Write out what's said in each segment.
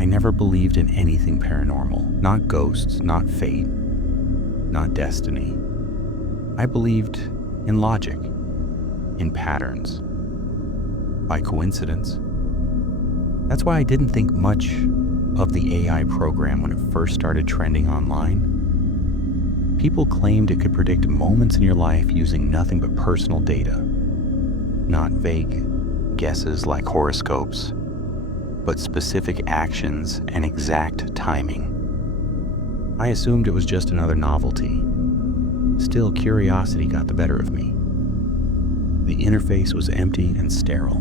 I never believed in anything paranormal. Not ghosts, not fate, not destiny. I believed in logic, in patterns, by coincidence. That's why I didn't think much of the AI program when it first started trending online. People claimed it could predict moments in your life using nothing but personal data, not vague guesses like horoscopes, but specific actions and exact timing. I assumed it was just another novelty. Still, curiosity got the better of me. The interface was empty and sterile.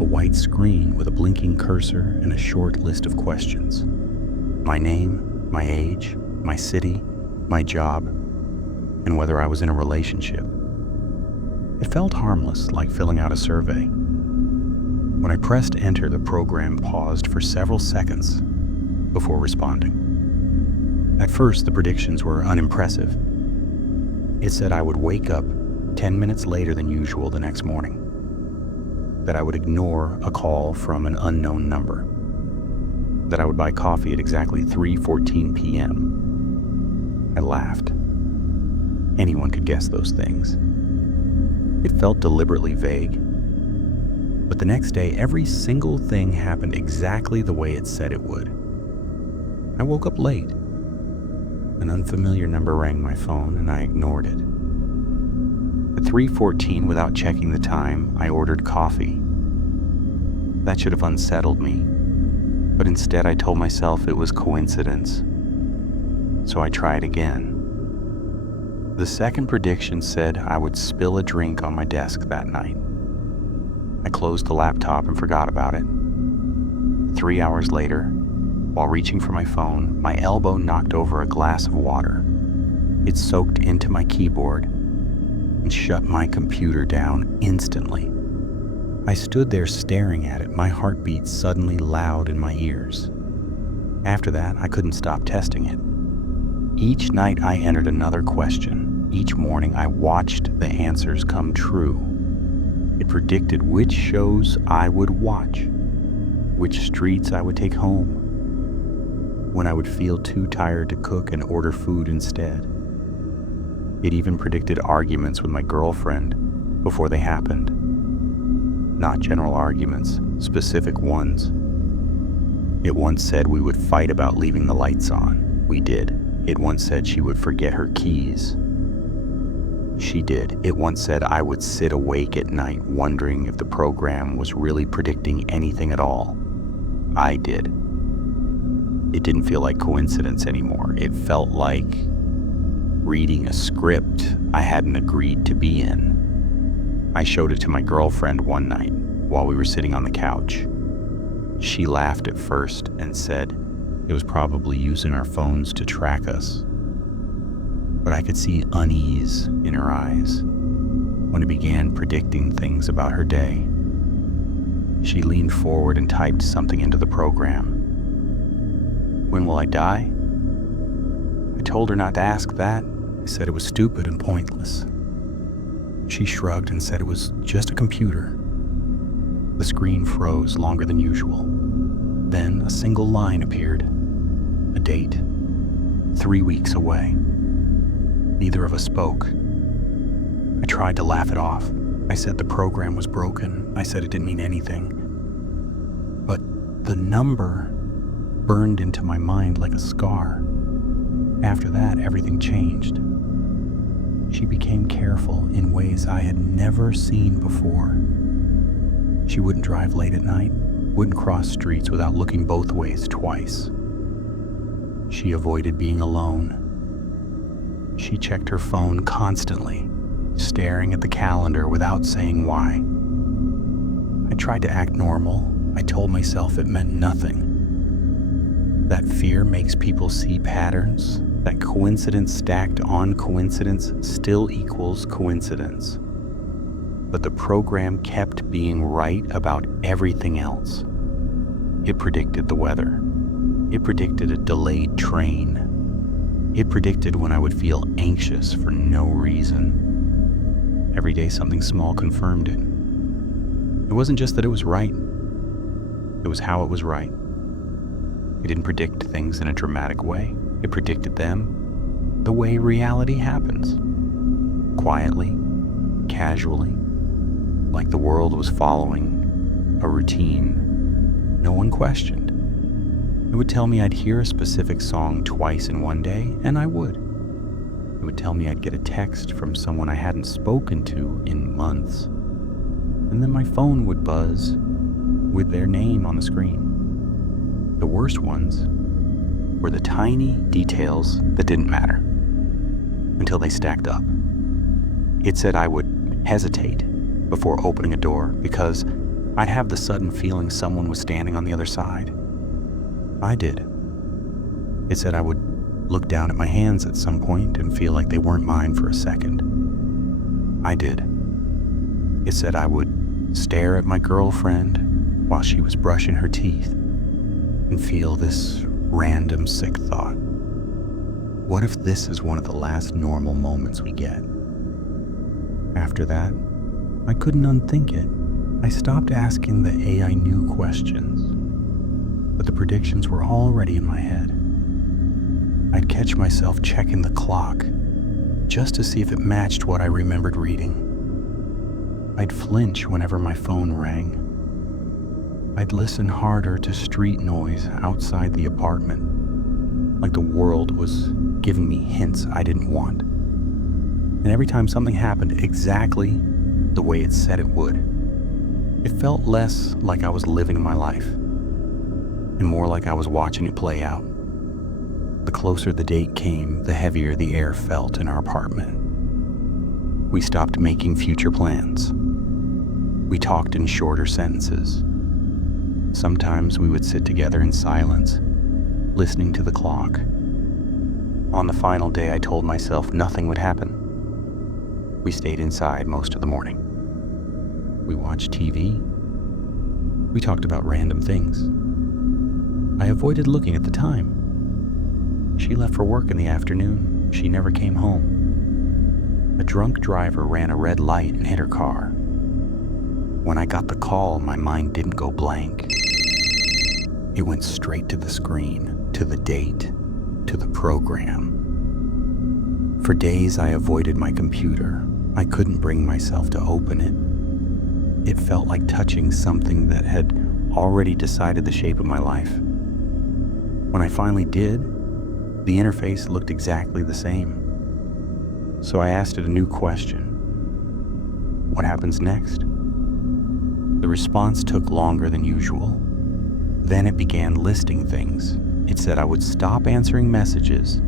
A white screen with a blinking cursor and a short list of questions. My name, my age, my city, my job, and whether I was in a relationship. It felt harmless, like filling out a survey. When I pressed enter, the program paused for several seconds before responding. At first, the predictions were unimpressive. It said I would wake up 10 minutes later than usual the next morning, that I would ignore a call from an unknown number, that I would buy coffee at exactly 3:14 p.m. I laughed. Anyone could guess those things. It felt deliberately vague. But the next day, every single thing happened exactly the way it said it would. I woke up late. An unfamiliar number rang my phone, and I ignored it. At 3:14, without checking the time, I ordered coffee. That should have unsettled me, but instead I told myself it was coincidence. So I tried again. The second prediction said I would spill a drink on my desk that night. I closed the laptop and forgot about it. 3 hours later, while reaching for my phone, my elbow knocked over a glass of water. It soaked into my keyboard and shut my computer down instantly. I stood there staring at it, my heartbeat suddenly loud in my ears. After that, I couldn't stop testing it. Each night I entered another question. Each morning I watched the answers come true. It predicted which shows I would watch, which streets I would take home, when I would feel too tired to cook and order food instead. It even predicted arguments with my girlfriend before they happened. Not general arguments, specific ones. It once said we would fight about leaving the lights on. We did. It once said she would forget her keys. She did. It once said I would sit awake at night wondering if the program was really predicting anything at all. I did. It didn't feel like coincidence anymore. It felt like reading a script I hadn't agreed to be in. I showed it to my girlfriend one night while we were sitting on the couch. She laughed at first and said it was probably using our phones to track us. But I could see unease in her eyes when it began predicting things about her day. She leaned forward and typed something into the program. When will I die? I told her not to ask that. I said it was stupid and pointless. She shrugged and said it was just a computer. The screen froze longer than usual. Then a single line appeared. A date. 3 weeks away. Neither of us spoke. I tried to laugh it off. I said the program was broken. I said it didn't mean anything. But the number burned into my mind like a scar. After that, everything changed. She became careful in ways I had never seen before. She wouldn't drive late at night, wouldn't cross streets without looking both ways twice. She avoided being alone. She checked her phone constantly, staring at the calendar without saying why. I tried to act normal. I told myself it meant nothing. That fear makes people see patterns, that coincidence stacked on coincidence still equals coincidence. But the program kept being right about everything else. It predicted the weather. It predicted a delayed train. It predicted when I would feel anxious for no reason. Every day something small confirmed it. It wasn't just that it was right. It was how it was right. It didn't predict things in a dramatic way. It predicted them the way reality happens. Quietly, casually, like the world was following a routine no one questioned. It would tell me I'd hear a specific song twice in one day, and I would. It would tell me I'd get a text from someone I hadn't spoken to in months, and then my phone would buzz with their name on the screen. The worst ones were the tiny details that didn't matter until they stacked up. It said I would hesitate before opening a door because I'd have the sudden feeling someone was standing on the other side. I did. It said I would look down at my hands at some point and feel like they weren't mine for a second. I did. It said I would stare at my girlfriend while she was brushing her teeth and feel this random sick thought. What if this is one of the last normal moments we get? After that, I couldn't unthink it. I stopped asking the AI new questions, but the predictions were already in my head. I'd catch myself checking the clock just to see if it matched what I remembered reading. I'd flinch whenever my phone rang. I'd listen harder to street noise outside the apartment, like the world was giving me hints I didn't want. And every time something happened exactly the way it said it would, it felt less like I was living my life and more like I was watching it play out. The closer the date came, the heavier the air felt in our apartment. We stopped making future plans. We talked in shorter sentences. Sometimes we would sit together in silence, listening to the clock. On the final day, I told myself nothing would happen. We stayed inside most of the morning. We watched TV. We talked about random things. I avoided looking at the time. She left for work in the afternoon. She never came home. A drunk driver ran a red light and hit her car. When I got the call, my mind didn't go blank. It went straight to the screen, to the date, to the program. For days, I avoided my computer. I couldn't bring myself to open it. It felt like touching something that had already decided the shape of my life. When I finally did, the interface looked exactly the same. So I asked it a new question. What happens next? The response took longer than usual. Then it began listing things. It said I would stop answering messages,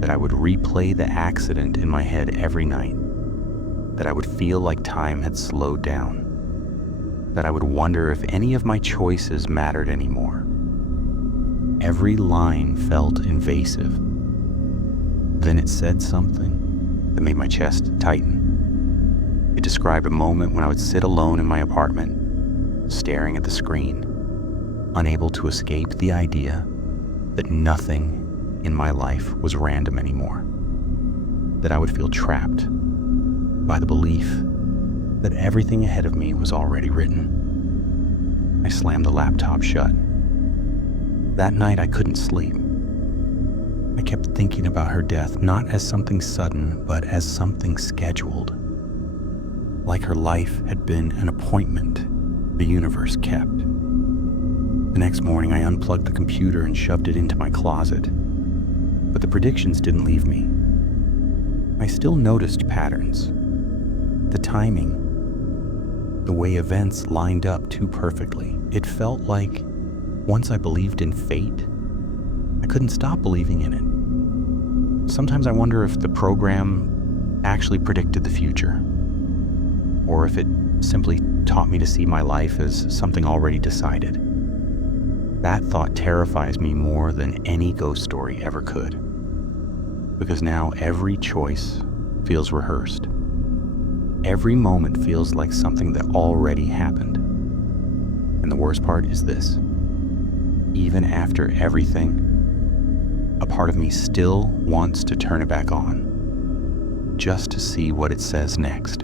that I would replay the accident in my head every night, that I would feel like time had slowed down, that I would wonder if any of my choices mattered anymore. Every line felt invasive. Then it said something that made my chest tighten. It described a moment when I would sit alone in my apartment, staring at the screen, unable to escape the idea that nothing in my life was random anymore, that I would feel trapped by the belief that everything ahead of me was already written. I slammed the laptop shut. That night I couldn't sleep. I kept thinking about her death, not as something sudden, but as something scheduled. Like her life had been an appointment the universe kept. The next morning I unplugged the computer and shoved it into my closet. But the predictions didn't leave me. I still noticed patterns. The timing. The way events lined up too perfectly. It felt like once I believed in fate, I couldn't stop believing in it. Sometimes I wonder if the program actually predicted the future, or if it simply taught me to see my life as something already decided. That thought terrifies me more than any ghost story ever could, because now every choice feels rehearsed. Every moment feels like something that already happened. And the worst part is this. Even after everything, a part of me still wants to turn it back on, just to see what it says next.